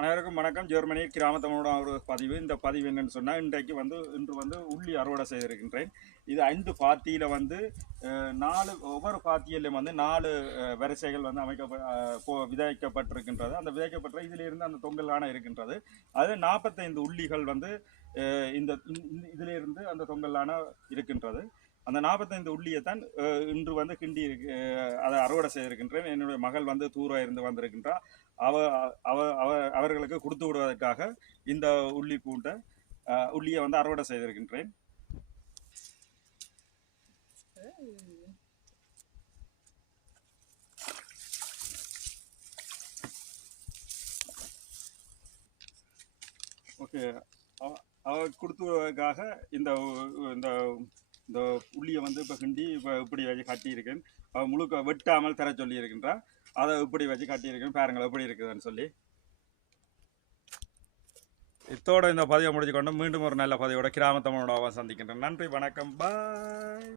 அனைவருக்கும் வணக்கம். ஜெர்மனி கிராமத்தமிழோட ஒரு பதிவு. இந்த பதிவு என்னன்னு சொன்னால், இன்று வந்து உள்ளி அறுவடை செய்திருக்கின்றேன். இது 5 பாத்தியில் வந்து 4 ஒவ்வொரு பாத்தியிலும் வந்து 4 வரிசைகள் வந்து விதைக்கப்பட்டிருக்கின்றது. அந்த விதைக்கப்பட்ட இதிலிருந்து அந்த தொங்கலான இருக்கின்றது. அது 45 உள்ளிகள் வந்து இந்த இதிலிருந்து அந்த தொங்கலான இருக்கின்றது. அந்த 45 உள்ளியைத்தான் இன்று வந்து கிண்டி அதை அறுவடை செய்திருக்கின்றேன். என்னுடைய மகள் வந்து தூரம் இருந்து வந்திருக்கின்றார். அவ அவ அவ அவர்களுக்கு கொடுத்து விடுவதற்காக இந்த உள்ளியை வந்து அறுவடை செய்திருக்கின்றேன். ஓகே, அவர் கொடுத்து விடுவதற்காக இந்த இந்த இந்த உள்ளியை வந்து இப்போ கிண்டி இப்போ இப்படி வச்சு கட்டியிருக்கேன். முழுக்க வெட்டாமல் தர சொல்லி இருக்கின்றார். அதை இப்படி வச்சு கட்டியிருக்கேன். பாருங்கள் எப்படி இருக்குதுன்னு சொல்லி. இத்தோடு இந்த பதிவை முடிச்சுக்கொண்டு மீண்டும் ஒரு நல்ல பதிவோட கிராமத்தமிழோட சந்திக்கின்றேன். நன்றி, வணக்கம், பாய்.